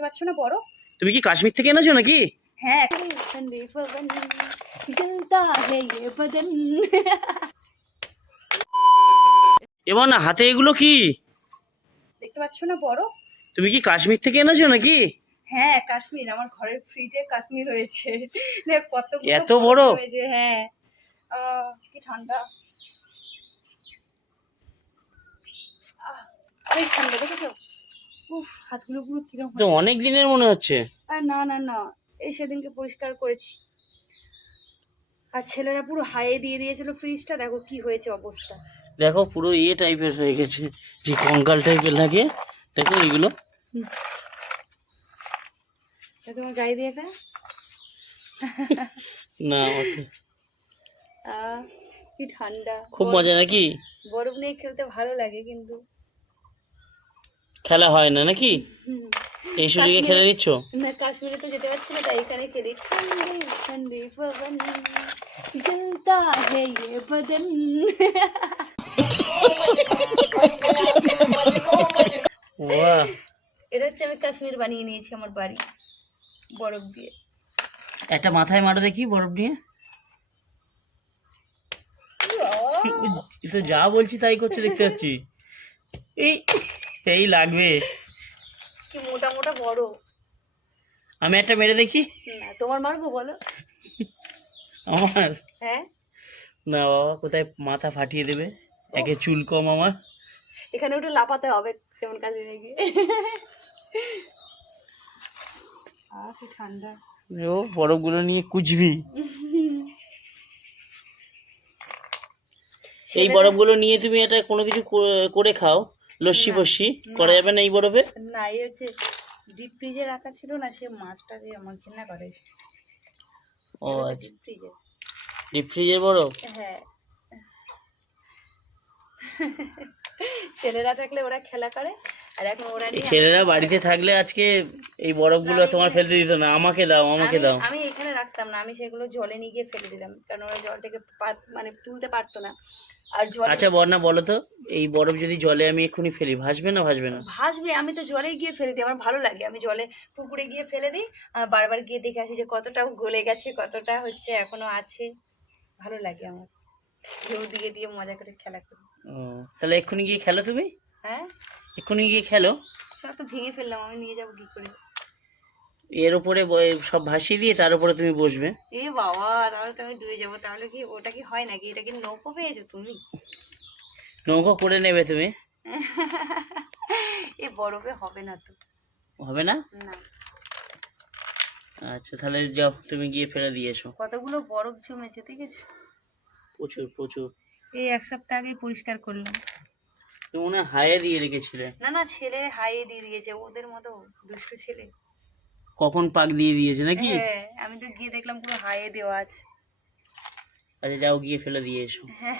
দেখতে পাচ্ছ না বড়? তুমি কি কাশ্মীর থেকে এনেছো নাকি? হ্যাঁ এবার না হাতে এগুলো কি? দেখতে পাচ্ছ না বড়? তুমি কি কাশ্মীর থেকে এনেছো নাকি? হ্যাঁ কাশ্মীর আমার ঘরের ফ্রিজে কাশ্মীর রয়েছে দেখ কত এত বড়? হয়েছে হ্যাঁ। কি ঠান্ডা। অনেক ঠান্ডা দেখেছ? হাতগুলো পুরো কিরম তো অনেক দিনের মনে হচ্ছে। আর না না না। এই সেদিনকে পরিষ্কার করেছি। আর ছেলেরা পুরো হাইয়ে দিয়ে দিয়েছিল ফ্রিজটা দেখো কি হয়েছে অবস্থা। দেখো পুরো ইয়ে টাইপের হয়ে গেছে। যে কঙ্কাল টাইপের লাগে দেখো এগুলো। তোমার গায়ে দিয়ে ফেলে না কি ঠান্ডা। খুব মজা নাকি? বরফ নিয়ে খেলতে ভালো লাগে কিন্তু। খেলা হয় না নাকি? এই সুযোগে খেলে নিচ্ছ? কাশ্মীরে তো যেতে পারছি না তাই এখানে খেলি। ঠান্ডি পবন জলতা হে ইয়ে বদন। এটা হচ্ছে আমি কাশ্মীর বানিয়ে নিয়েছি আমার বাড়ি বরফ দিয়ে। একটা মাথায় মারো দেখি বরফ দিয়ে। তো যা বলছি তাই করছে দেখতে পাচ্ছি। এই এই লাগবে। কি মোটা মোটা বড়? আমি একটা মেরে দেখি। না তোমার মারবো বলো? আমার? হ্যাঁ? না বাবা কোথায় মাথা ফাটিয়ে দেবে? একে চুল কম আমার। এখানে ওটা লাপাতে হবে যেমন কাজে গিয়ে। আহ কি ঠান্ডা। ও বরফগুলো নিয়ে কুচবি। এই বরফগুলো নিয়ে তুমি এটা কোনো কিছু করে খাও। লস্যি ফস্যি করা যাবে না এই বরফে? না এই হচ্ছে ডিপ ফ্রিজে রাখা ছিল না সে মাছটা যে আমার ঘেন্না করে। ও আচ্ছা। ডিপ ফ্রিজে ডিপ ফ্রিজে বরফ? হ্যাঁ। ছেলেরা থাকলে ওরা খেলা করে আর এখন ওরা ছেলেরা বাড়িতে থাকলে আজকে এই বরফগুলো তোমার ফেলতে দিত না আমাকে দাও আমাকে দাও। আমি এখানে রাখতাম না আমি সেগুলো জলে নিয়ে গিয়ে ফেলে দিলাম কারণ ওরা জল থেকে মানে তুলতে পারতো না। আর জল আচ্ছা বর্ণা বলো তো। এই বরফ যদি জলে আমি এক্ষুনি ফেলি ভাসবে না ভাসবে না? ভাসবে আমি তো জলে গিয়ে ফেলে দিই আমার ভালো লাগে। আমি জলে পুকুরে গিয়ে ফেলে দিই আর বারবার গিয়ে দেখে আসি যে কতটা গলে গেছে কতটা হচ্ছে এখনও আছে। ভালো লাগে আমার। ঢেউ দিয়ে দিয়ে মজা করে খেলা করি। ও তাহলে এক্ষুনি গিয়ে খেলো তুমি? হ্যাঁ? এক্ষুনি গিয়ে খেলো? সব তো ভেঙে ফেললাম আমি নিয়ে যাব কি করে? এর উপরে সব ভাসিয়ে দিয়ে তার উপরে তুমি বসবে? এ বাবা তাহলে তো আমি ডুবে যাব তাহলে কি ওটা কি হয় নাকি? এটা কি নৌকো পেয়েছ তুমি? নৌকো করে নেবে তুমি? এ বরফে হবে না তো। হবে না? না। আচ্ছা তাহলে যাও তুমি গিয়ে ফেলে দিয়ে এসো। কতগুলো বরফ জমেছে দেখেছ? প্রচুর প্রচুর। এই এক সপ্তাহ আগেই পরিষ্কার করলাম। তুমি মনে হয় হায়ে দিয়ে রেখেছিলে। না না ছেলে হাইয়ে দিয়ে দিয়েছে ওদের মতো দুষ্টু ছেলে। কখন পাক দিয়ে দিয়েছে নাকি? হ্যাঁ আমি তো গিয়ে দেখলাম পুরো হাইয়ে দেওয়া আছে। আচ্ছা যাও গিয়ে ফেলে দিয়ে এসো। হ্যাঁ।